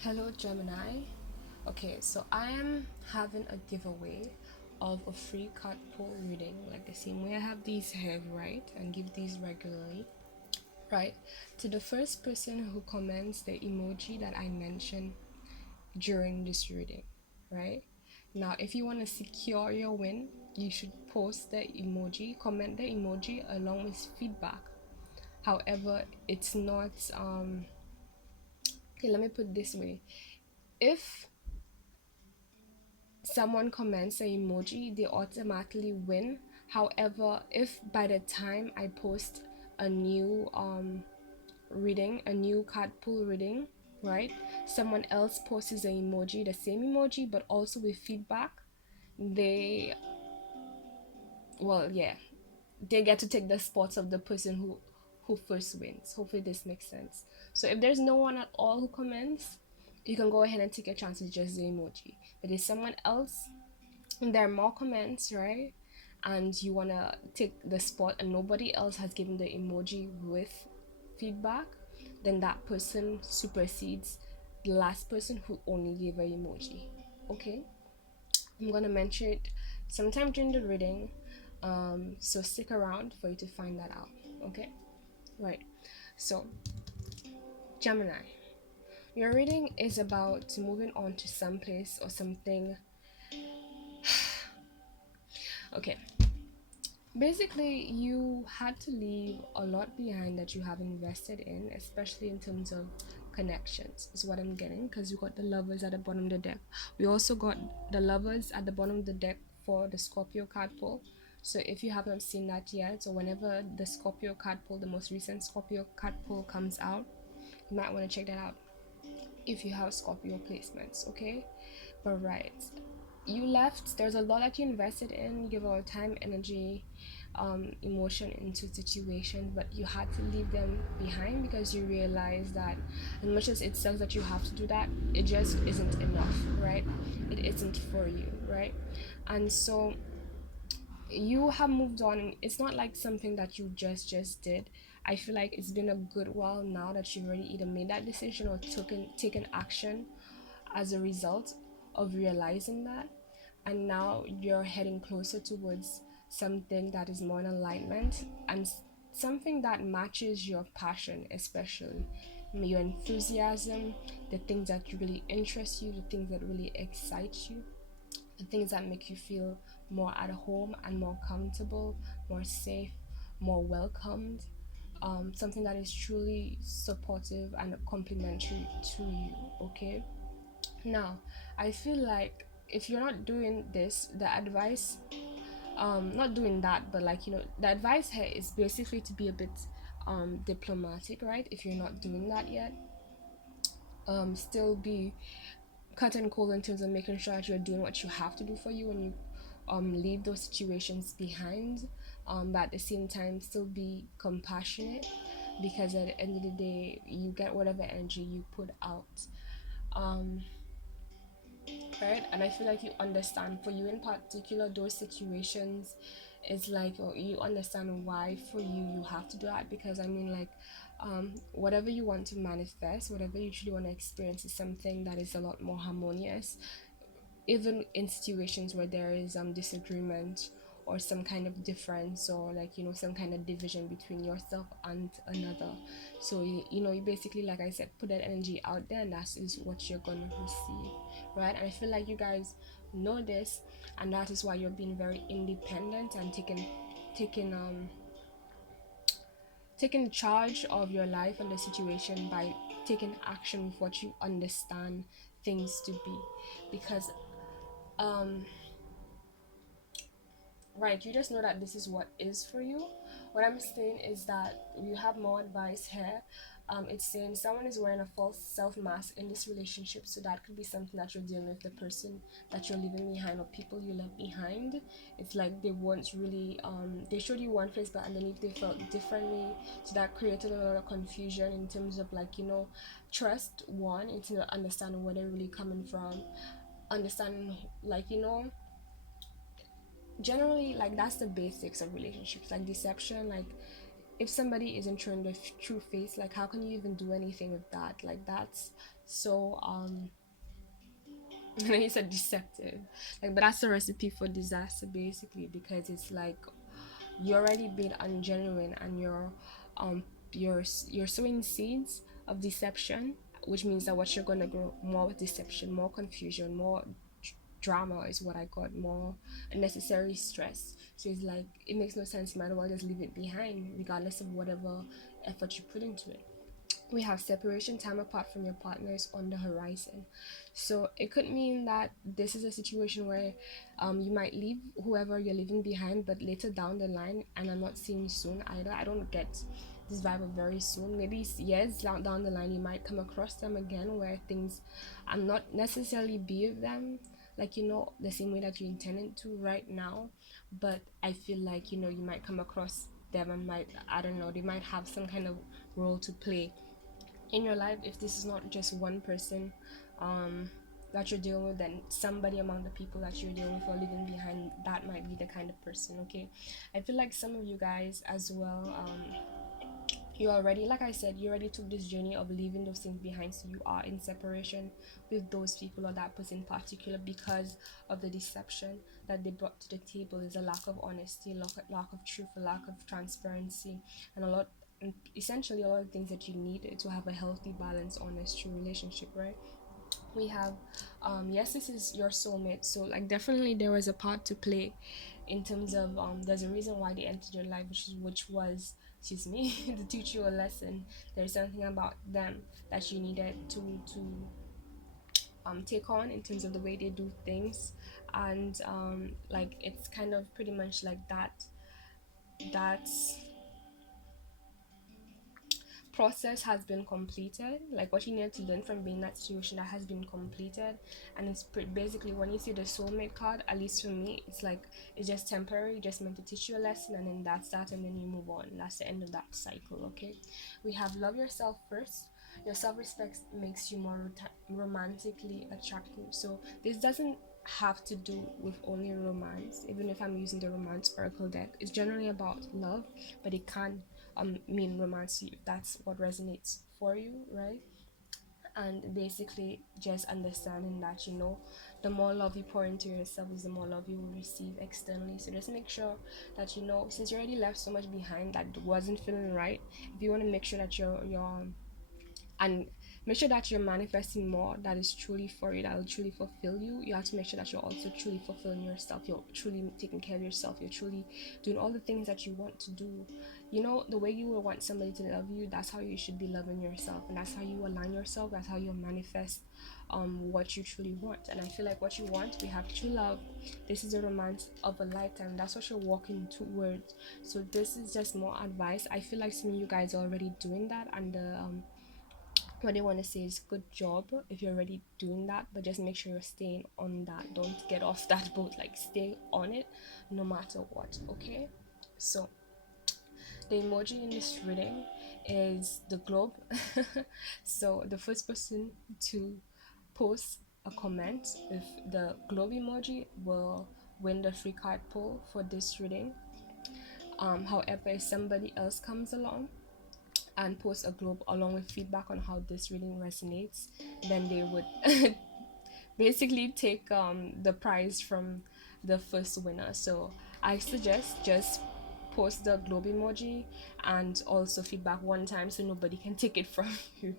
Hello, Gemini. Okay, so I am having a giveaway of a free card pull reading, like the same way I have these here, right? And give these regularly, right? To the first person who comments the emoji that I mentioned during this reading, right? Now, if you want to secure your win, you should post the emoji, comment the emoji along with feedback. However, it's not, okay, let me put it this way. If someone comments an emoji, they automatically win. However, if by the time I post a new reading, a new card pull reading, right, someone else posts an emoji, the same emoji, but also with feedback, they, well, yeah, they get to take the spots of the person who first wins. Hopefully this makes sense. So if there's no one at all who comments, you can go ahead and take a chance with just the emoji. But if someone else, and there are more comments, right, and you want to take the spot and nobody else has given the emoji with feedback, then that person supersedes the last person who only gave an emoji. Okay, I'm gonna mention it sometime during the reading, so stick around for you to find that out. Okay, right. So, Gemini, your reading is about moving on to some place or something. Okay, basically, you had to leave a lot behind that you have invested in, especially in terms of connections, is what I'm getting. Because you got the lovers at the bottom of the deck. We also got the lovers at the bottom of the deck for the Scorpio card pull. So if you have not seen that yet, or whenever the Scorpio card pull, the most recent Scorpio card pull comes out, you might want to check that out if you have Scorpio placements, okay? But right, you left. There's a lot that you invested in. You give a lot of time, energy, emotion into situations, but you had to leave them behind because you realize that as much as it sucks that you have to do that, it just isn't enough, right? It isn't for you, right? And so you have moved on. It's not like something that you just did. I feel like it's been a good while now that you've already either made that decision or taken action as a result of realizing that, and now you're heading closer towards something that is more in alignment and something that matches your passion, especially your enthusiasm, the things that really interest you, the things that really excite you, the things that make you feel more at home and more comfortable, more safe, more welcomed, something that is truly supportive and complementary to you. Okay, now I feel like if you're not doing this, the advice, not doing that, but like, the advice here is basically to be a bit diplomatic, right? If you're not doing that yet, still be cut and cold in terms of making sure that you're doing what you have to do for you when you leave those situations behind, but at the same time still be compassionate, because at the end of the day you get whatever energy you put out, um right? And I feel like you understand, for you in particular, those situations is like, oh, you understand why for you have to do that, because I mean, like, whatever you want to manifest, whatever you truly want to experience, is something that is a lot more harmonious, even in situations where there is disagreement or some kind of difference, or like, some kind of division between yourself and another. So you basically, like I said, put that energy out there, and that is what you're gonna receive, right? And I feel like you guys know this, and that is why you're being very independent and taking taking charge of your life and the situation by taking action with what you understand things to be. Because um right, you just know that this is what is for you. What I'm saying is that you have more advice here. It's saying someone is wearing a false self mask in this relationship, so that could be something that you're dealing with, the person that you're leaving behind or people you left behind. It's like they weren't really they showed you one face, but underneath they felt differently. So that created a lot of confusion in terms of, like, trust, one, in terms of understanding where they're really coming from, understanding, like, generally, like, that's the basics of relationships, like deception. Like, if somebody isn't showing the true face, like, how can you even do anything with that? Like, that's So and he said deceptive, like, but that's a recipe for disaster basically, because it's like you're already being ungenuine, and um you're sowing seeds of deception, which means that what you're gonna grow more deception, more confusion, more drama is what I got, more unnecessary stress. So it's like it makes no sense. You might as well just leave it behind, regardless of whatever effort you put into it. We have separation, time apart from your partner is on the horizon. So it could mean that this is a situation where you might leave whoever you're leaving behind, but later down the line, and I'm not seeing soon either. I don't get this vibe of very soon. Maybe years down the line, you might come across them again, where things I'm not necessarily be with them, like, the same way that you intended to right now. But I feel like, you might come across them, and might, I don't know, they might have some kind of role to play in your life. If this is not just one person um that you're dealing with, then somebody among the people that you're dealing with or leaving behind, that might be the kind of person. Okay, I feel like some of you guys as well, you already, like I said, you already took this journey of leaving those things behind, so you are in separation with those people or that person in particular, because of the deception that they brought to the table. Is a lack of honesty, lack of truth, a lack of transparency, and essentially a lot of things that you need to have a healthy, balanced, honest, true relationship, right? We have yes, this is your soulmate, so like definitely there was a part to play in terms of there's a reason why they entered your life, which was, excuse me, to teach you a lesson. There's something about them that you needed to take on in terms of the way they do things. And like it's kind of pretty much like that's process has been completed, like what you need to learn from being in that situation, that has been completed. And it's basically, when you see the soulmate card, at least for me, it's like it's just temporary, just meant to teach you a lesson, and then that's that, and then you move on. That's the end of that cycle. Okay, we have love yourself first. Your self-respect makes you more romantically attractive. So this doesn't have to do with only romance. Even if I'm using the romance oracle deck, it's generally about love, but it can mean romance you. That's what resonates for you, right? And basically just understanding that, the more love you pour into yourself is the more love you will receive externally. So just make sure that, since you already left so much behind that wasn't feeling right, if you want to make sure that you're and make sure that you're manifesting more that is truly for you, that will truly fulfill you. You have to make sure that you're also truly fulfilling yourself, you're truly taking care of yourself, you're truly doing all the things that you want to do. The way you will want somebody to love you, that's how you should be loving yourself, and that's how you align yourself, that's how you manifest what you truly want. And I feel like what you want, we have true love. This is a romance of a lifetime, that's what you're walking towards. So this is just more advice. I feel like some of you guys are already doing that, and what they want to say is good job if you're already doing that, but just make sure you're staying on that. Don't get off that boat, like stay on it no matter what. Okay, so the emoji in this reading is the globe. So the first person to post a comment with the globe emoji will win the free card pull for this reading. However, if somebody else comes along and post a globe along with feedback on how this reading resonates, then they would basically take the prize from the first winner. So I suggest just post the globe emoji and also feedback one time so nobody can take it from you.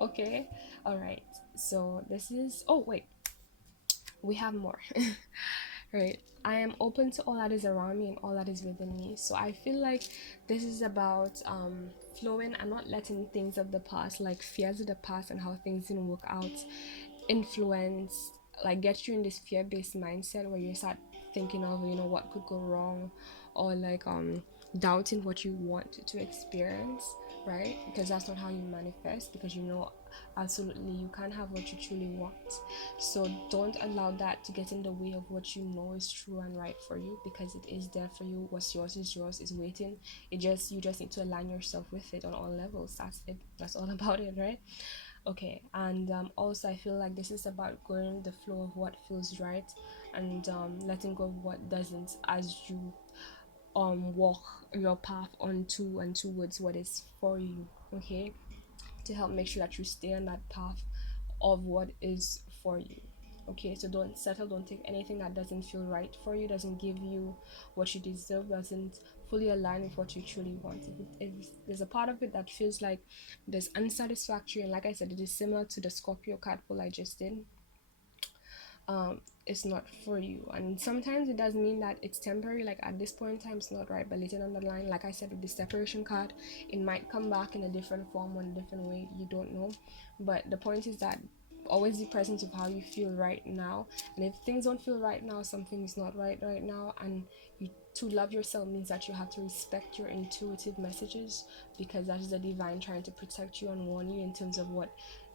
Okay, all right. So this is, oh wait, we have more. Right, I am open to all that is around me and all that is within me. So I feel like this is about flowing and not letting things of the past, like fears of the past and how things didn't work out, influence, like get you in this fear-based mindset where you start thinking of, what could go wrong, or like doubting what you want to experience, right? Because that's not how you manifest, because absolutely you can't have what you truly want. So don't allow that to get in the way of what you know is true and right for you, because it is there for you. What's yours is waiting. You just need to align yourself with it on all levels. That's it. That's all about it, right? Okay. And also I feel like this is about going the flow of what feels right, and letting go of what doesn't, as you walk your path onto and towards what is for you. Okay, to help make sure that you stay on that path of what is for you. Okay, so don't settle, don't take anything that doesn't feel right for you, doesn't give you what you deserve, doesn't fully align with what you truly want. If there's a part of it that feels like there's unsatisfactory, and like I said, it is similar to the Scorpio card pull I just did, it's not for you. And sometimes it does mean that it's temporary, like at this point in time it's not right, but later down the line, like I said with the separation card, it might come back in a different form or in a different way, you don't know. But the point is that always be present with how you feel right now, and if things don't feel right now, something is not right now. And you, to love yourself means that you have to respect your intuitive messages, because that is the divine trying to protect you and warn you in terms of what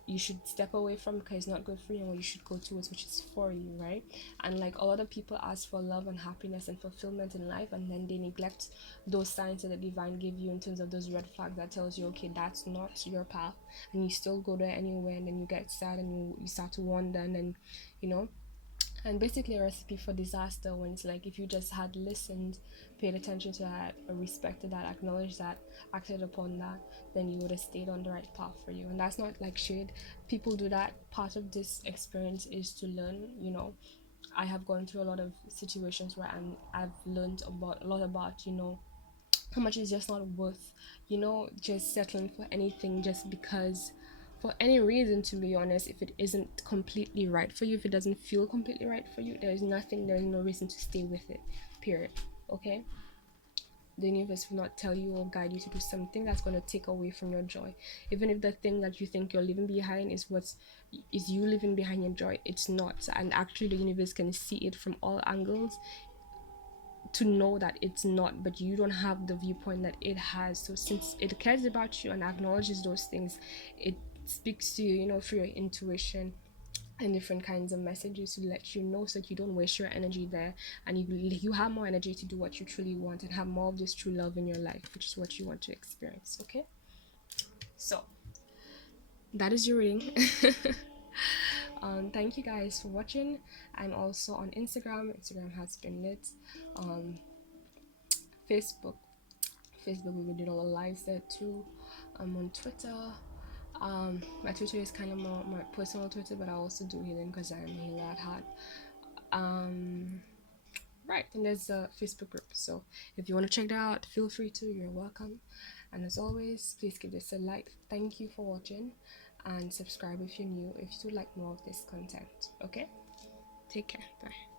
you should step away from because it's not good for you, and what you should go towards which is for you, right? And like a lot of people ask for love and happiness and fulfillment in life, and then they neglect those signs that the divine give you in terms of those red flags that tells you, okay, that's not your path, and you still go there anyway, and then you get sad and you start to wonder, and then you know. And basically a recipe for disaster, when it's like if you just had listened, paid attention to that, or respected that, acknowledged that, acted upon that, then you would have stayed on the right path for you. And that's not like shade, people do that. Part of this experience is to learn, you know. I have gone through a lot of situations where I've learned about a lot about, you know, how much is just not worth, you know, just settling for anything just because, for any reason, to be honest. If it isn't completely right for you, if it doesn't feel completely right for you, there's no reason to stay with it, period. Okay, the universe will not tell you or guide you to do something that's going to take away from your joy. Even if the thing that you think you're leaving behind is you leaving behind your joy, it's not. And actually the universe can see it from all angles to know that it's not, but you don't have the viewpoint that it has. So since it cares about you and acknowledges those things, it speaks to you, you know, through your intuition and different kinds of messages to let you know, so that you don't waste your energy there, and you have more energy to do what you truly want and have more of this true love in your life, which is what you want to experience. Okay, so that is your reading. Thank you guys for watching. I'm also on Instagram has been lit. Facebook we will do all the lives there too. I'm on Twitter. My Twitter is kind of more my personal Twitter, but I also do healing because I'm a healer at heart. Right, and there's a Facebook group, so if you want to check that out, feel free to. You're welcome. And as always, please give this a like. Thank you for watching, and subscribe if you're new, if you would like more of this content. Okay, take care. Bye.